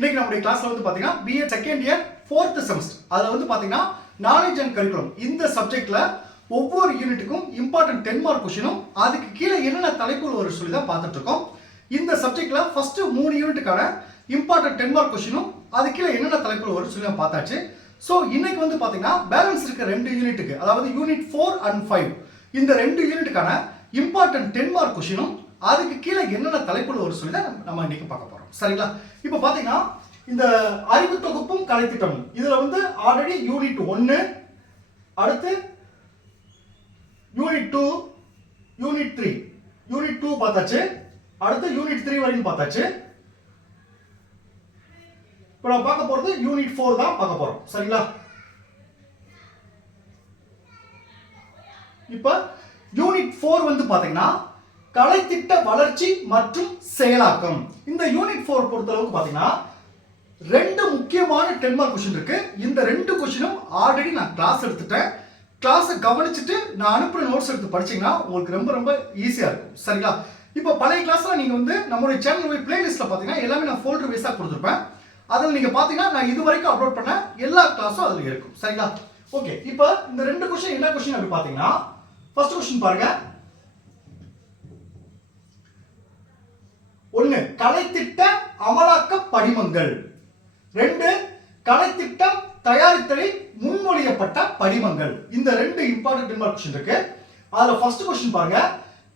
இன்னைக்கு நம்மளுடைய கிளாஸ்ல வந்து பாத்தீங்கன்னா BEd second year 4th semester அதுல வந்து பாத்தீங்கன்னா நாலேஜ் அண்ட் கரிக்குலம் இந்த சப்ஜெக்ட்ல ஒவ்வொரு யூனிட்டுக்கும் இம்பார்ட்டன்ட் 10 மார்க் கொஸ்டினும் அதுக்கு கீழே என்னென்ன தலைப்புகள் வரும் சொல்லி தான் பார்த்துட்டு இருக்கோம். இந்த சப்ஜெக்ட்ல ஃபர்ஸ்ட் 3 யூனிட்டுக்கான இம்பார்ட்டன்ட் 10 மார்க் கொஸ்டினும் அதுக்கு கீழே என்னென்ன தலைப்புகள் வரும் சொல்லி தான் பார்த்தாச்சு. ஸோ இன்னைக்கு வந்து பாத்தீங்கன்னா பேலன்ஸ் இருக்க 2 யூனிட்டுக்கு அதாவது யூனிட் 4 and 5 இந்த 2 யூனிட்டுக்கான இம்பார்ட்டன்ட் 10 மார்க் கொஸ்டினும் அதுக்கு கீழே என்னென்ன தலைப்புகள் வரும் சொல்லி தான் நம்ம இன்னைக்கு பார்க்க போறோம். சரிங்களா? இப்போ பாத்தீங்கன்னா இந்த அறிவு தொகுப்பும் கலைத்திட்டமும் இதுல வந்து ஆல்ரெடி யூனிட் 1 அடுத்து யூனிட் 2 யூனிட் 3 யூனிட் 2 பார்த்தாச்சு. அடுத்து யூனிட் 3 வரையும் பார்த்தாச்சு. இப்போ நம்ம பார்க்க போறது யூனிட் 4 தான் பார்க்க போறோம். சரிங்களா? இப்போ யூனிட் 4 வந்து பாத்தீங்கன்னா கலைத்திட்ட வளர்ச்சி மற்றும் செயலாக்கம். இந்த யூனிட் 4 பொறுத்தளவுக்கு பாத்தீங்கன்னா 2 முக்கியமான 10 மார்க் கொஸ்டின் இருக்கு. இந்த 2 கொஸ்டினும் ஆல்ரெடி நான் கிளாஸ் எடுத்துட்டேன். கிளாஸை கவனிச்சுட்டு நான் அனுப்புற நோட்ஸ் எடுத்து படிச்சீங்கன்னா உங்களுக்கு ரொம்ப ரொம்ப ஈஸியா இருக்கும். சரிங்களா? இப்போ பழைய கிளாஸ்ல நீங்க வந்து நம்மளுடைய சேனல் போய் பிளேலிஸ்ட்ல பாத்தீங்கன்னா எல்லாமே நான் ஃபோல்டர் வைஸா கொடுத்துருப்பேன். அதில் நீங்க பாத்தீங்கன்னா நான் இது வரைக்கும் அப்லோட் பண்ண எல்லா கிளாஸும் அதுல இருக்கும். சரிங்களா? ஓகே, இப்போ இந்த 2 கொஸ்டின் என்ன கொஸ்டின் அப்படி பாத்தீங்கன்னா ஃபர்ஸ்ட் கொஸ்டின் பாருங்க. 1 கலைத்திட்ட அமலாக்க படிமங்கள், 2 கலைத்திட்டம் தயாரித்தலில் முன்மொழியப்பட்ட படிமங்கள். இந்த 2 இம்பார்ட்டன்ட் 10 மார்க் கொஸ்டின் இருக்கு. அதுல ஃபர்ஸ்ட் கொஸ்டின் பாருங்க,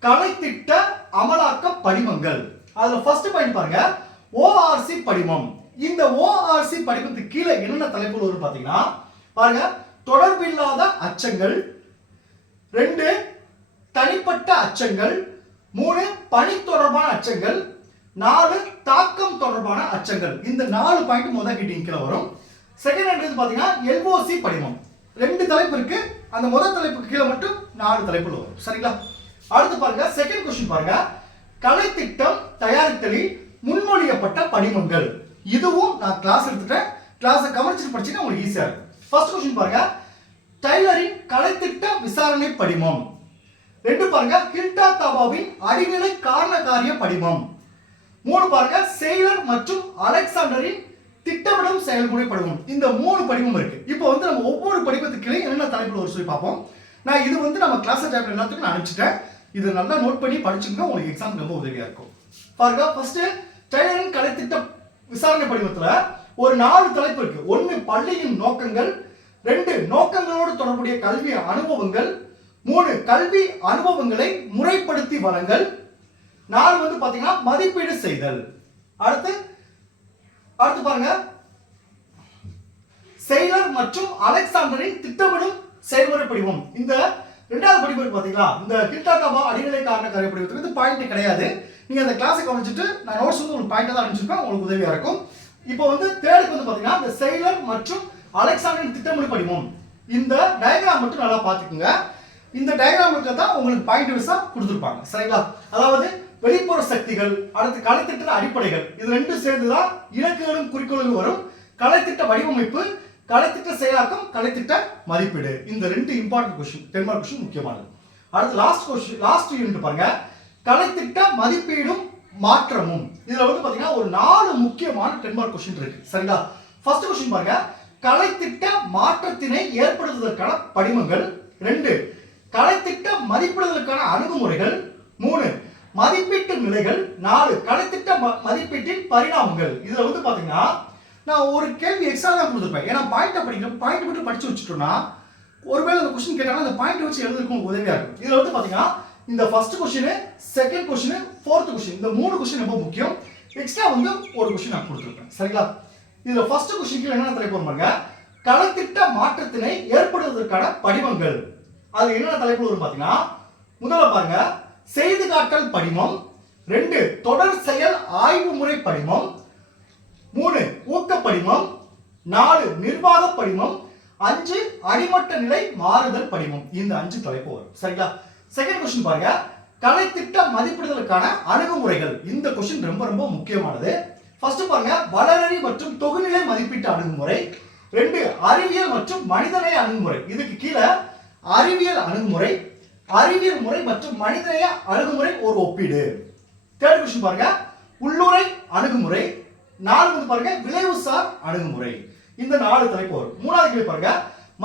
கலைத்திட்ட அமலாக்க படிமங்கள். அதுல ஃபர்ஸ்ட் பாயிண்ட் பாருங்க, ORC படிமம். இந்த ORC படிமத்துக்கு கீழே என்னென்ன தலைப்புகள் வரும் பாத்தீங்கன்னா பாருங்க, தொடர்பில்லாத அச்சங்கள், 2 தனிப்பட்ட அச்சங்கள், 3 பணி தொடர்பான அச்சங்கள், 4 தாக்கம் தொடர்பான அச்சங்கள். இந்த 4 பாயிண்ட் முதல் ஹெட்டிங் கீழ வரும். செகண்ட் ஹெட் பாத்தீங்கன்னா LOC படிமம். 2 தலைப்பு இருக்கு. அந்த முதல் தலைப்புக்கு கீழ மட்டும் 4 தலைப்புகள் வரும். சரிங்களா? அடுத்து பாருங்க, செகண்ட் क्वेश्चन பாருங்க, கலைத்திட்டம் தயாரித்தலில் முன்மொழியப்பட்ட படிமங்கள். இதுவும் நான் கிளாஸ் எடுத்துட்டேன். கிளாஸை கவனிச்சு படிச்சீங்கன்னா உங்களுக்கு ஈஸியா இருக்கும். ஃபர்ஸ்ட் क्वेश्चन பாருங்க, டைலரின் கலைத்திட்ட விசாரணை படிமம். 2 பாருங்க, ஹில்டா தாபாவின் அடிநிலை காரணகாரிய படிமம். 3 பாருங்க, செயிலர் மற்றும் அலெக்சாண்டரின் திட்டமிடும் செயல்முறை படிமம். இந்த 3 படிமம் இருக்கு. இப்போ வந்து நம்ம ஒவ்வொரு படிமத்துக்கு என்னென்ன தலைப்புல ஒரு சொல்லி பார்ப்போம். நான் இது வந்து நம்ம கிளாஸ் டைப்ல எல்லாத்துக்கும் நான் அனுப்பிச்சிட்டேன். இது நல்லா நோட் பண்ணி படிச்சுங்க, உங்களுக்கு எக்ஸாம் ரொம்ப உதவியா இருக்கும். பாருங்க, ஃபர்ஸ்ட் டைலரின் கலைத்திட்ட விசாரணை படிமத்துல ஒரு 4 தலைப்பு இருக்கு. 1 பள்ளியின் நோக்கங்கள், 2 நோக்கங்களோடு தொடர்புடைய கல்வி அனுபவங்கள், 3 கல்வி அனுபவங்களை முறைப்படுத்தி வழங்கல், 4 வந்து பாத்தீங்கன்னா மதிப்பீடு செய்தல். அடுத்து பாருங்க, செயிலர் மற்றும் அலெக்சாண்டரின் திட்டமிடும் செயல்முறை படிவம். இந்த 2வது படிவம் பாத்தீங்களா, இந்த ஹில்டா தாபா அடிநிலை காரணகாரிய படிவத்துக்கு இது பாயிண்ட் கிடையாது. நீங்க அந்த கிளாஸை கவனிச்சுட்டு நான் நோட்ஸ் வந்து உங்களுக்கு பாயிண்டா தான் அனுப்பிச்சிருப்பேன், உங்களுக்கு உதவியா இருக்கும். இப்போ வந்து தேர்டுக்கு வந்து பாத்தீங்கன்னா இந்த செயிலர் மற்றும் அலெக்சாண்டரின் திட்டமிடும் படிவம். இந்த டயகிராம் மட்டும் நல்லா பாத்துக்கோங்க. இந்த டயகிராமுக்கு தான் உங்களுக்கு பாயிண்ட் வைஸா கொடுத்திருப்பாங்க. சரிங்களா? அதாவது வெளிப்புற சக்திகள், அடுத்து கலைத்திட்ட அடிப்படைகள், இது 2 சேர்ந்து தான் இலக்குகளும் குறிக்கோளும் வரும். கலைத்திட்ட வடிவமைப்பு, கலைத்திட்ட செயலாக்கம், கலைத்திட்ட மதிப்பீடு. இந்த 2 இம்பார்ட்டன்ட் क्वेश्चन 10 மார்க் क्वेश्चन முக்கியமானது. அடுத்து லாஸ்ட் யூனிட் பாருங்க, கலைத்திட்ட மதிப்பீடும் மாற்றமும். இதுல வந்து பாத்தீங்கன்னா ஒரு 4 முக்கியமான 10 மார்க் क्वेश्चन இருக்கு. சரிங்களா? ஃபர்ஸ்ட் क्वेश्चन பாருங்க, கலைத்திட்ட மாற்றத்தினை ஏற்படுத்துவதற்கான படிமங்கள், 2 கலைத்திட்ட மதிப்பிடுதலுக்கான அணுகுமுறைகள், 3 மதிப்பீட்டு நிலைகள், 4 கலைத்திட்ட மதிப்பீட்டின் பரிணாமங்கள். இதுல வந்து பாத்தீங்கன்னா நான் ஒரு கேள்வி எக்ஸ்ட்ரா தான் கொடுத்துருப்பேன். ஏன்னா பாயிண்ட் மட்டும் படிச்சு வச்சுட்டோம்னா ஒருவேளை அந்த क्वेश्चन கேட்டாங்கன்னா அந்த பாயிண்ட் வச்சு எழுதுறதுக்கு உதவியா இருக்கும். இதுல வந்து பாத்தீங்கன்னா இந்த first question, second question, fourth question இந்த 3 क्वेश्चन ரொம்ப முக்கியம். எக்ஸ்ட்ரா வந்து ஒரு क्वेश्चन நான் கொடுத்துருப்பேன். சரிங்களா? இதுல ஃபர்ஸ்ட் क्वेश्चन கீழ என்ன தலைப்பு வரும் பாருங்க, கலைத்திட்ட மாற்றத்தினை ஏற்படுத்துவதற்கான படிமங்கள். அது என்னென்ன தலைப்பு வரும் பாத்தீங்கன்னா முதல்ல பாருங்க, செய்து காட்டல் படிமம், 2 தொடர் செயல் ஆய்வு முறை படிமம், 3 ஊக்க படிமம், 4 நிர்வாக படிமம், 5 அடிமட்ட நிலை மாறுதல் படிமம். இந்த 5 தலைப்பு வரும். சரிங்களா? செகண்ட் क्वेश्चन பாருங்க, கலைத்திட்ட மதிப்பிடுதலுக்கான அணுகுமுறைகள். இந்த क्वेश्चन ரொம்ப ரொம்ப முக்கியமானது. ஃபர்ஸ்ட் பாருங்க, வளரறி மற்றும் தொகுநிலை மதிப்பீட்டு அணுகுமுறை, 2 அறிவியல் மற்றும் மனிதநேய அணுகுமுறை. இதுக்கு கீழ அறிவியல் அணுகுமுறை, அறிவியல் முறை மற்றும் மனிதநேய அணுகுமுறை ஒரு ஒப்பீடு. தேர்ட் क्वेश्चन பாருங்க, உள்ளுறை அணுகுமுறை, 4 வந்து பாருங்க விளைவுசார் அணுகுமுறை. இந்த 4 தலைப்பு வரும். மூணாவது கேள்வி பாருங்க,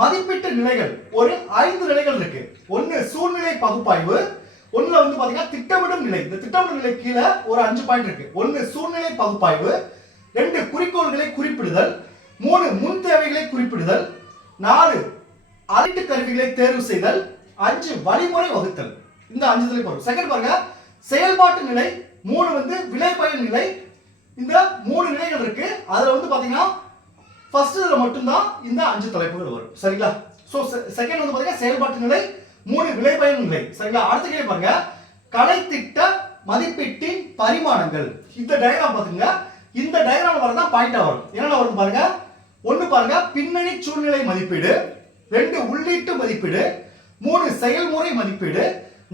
மதிப்பீட்டு நிலைகள் ஒரு 5 நிலைகள் இருக்கு. ஒன்னு சூழ்நிலை பகுப்பாய்வு, ஒண்ணுல வந்து பாத்தீங்கன்னா திட்டமிடும் நிலை. இந்த திட்டமிடும் நிலை கீழே ஒரு 5 பாயிண்ட் இருக்கு. ஒன்னு சூழ்நிலை பகுப்பாய்வு, 2 குறிக்கோள்களை குறிப்பிடுதல், 3 முன் தேவைகளை குறிப்பிடுதல், 4 அனைத்து கருவிகளை தேர்வு செய்தல், 5 வழிமுறை வகுத்தல். இந்த 5 தலைப்பு வரும். செகண்ட் பாருங்க, செயல்பாட்டு நிலை, 3 வந்து விளைபயன் நிலை. இந்த 3 நிலைகள் இருக்கு. அதுல வந்து பாத்தீங்கன்னா ஃபர்ஸ்ட் இதுல மட்டும் தான் இந்த 5 தலைப்புகள் வரும். சரிங்களா? சோ செகண்ட் வந்து பாத்தீங்கன்னா செயல்பாட்டு நிலை, 3 விளைபயன் நிலை. சரிங்களா? அடுத்த கேள்வி பாருங்க, கலைத்திட்ட மதிப்பீட்டின் பரிமாணங்கள். இந்த டயகிராம் பாத்துங்க. இந்த டயகிராம் வரதா பாயிண்டா வரும். என்னென்ன வரும் பாருங்க. ஒன்னு பாருங்க பின்னணி சூழ்நிலை மதிப்பீடு, 2 உள்ளீட்டு மதிப்பீடு, 3 செயல்முறை மதிப்பீடு,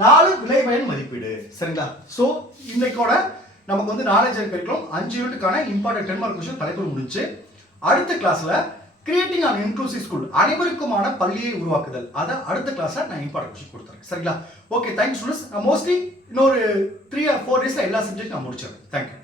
4 விளைபயன் மதிப்பீடு. சரிங்களா? சோ இன்னைக்கோட நமக்கு வந்து நாலேஜ் அண்ட் கரிக்குலம் 5 யூனிட்டுக்கான இம்பார்ட்டன்ட் 10 மார்க் क्वेश्चन தலைப்பு முடிஞ்சு. அடுத்த கிளாஸ்ல கிரியேட்டிங் அன் இன்க்ளூசிவ் ஸ்கூல், அனைவருக்குமான பள்ளியை உருவாக்குதல், அதை அடுத்த கிளாஸ்ல நான் இம்பார்ட்டன்ட் क्वेश्चन கொடுத்துறேன். சரிங்களா? Okay, thanks students. நான் மோஸ்ட்லி இன்னொரு 3 or 4 டேஸ்ல எல்லா சப்ஜெக்ட் நான் முடிச்சிடுறேன். தேங்க்யூ.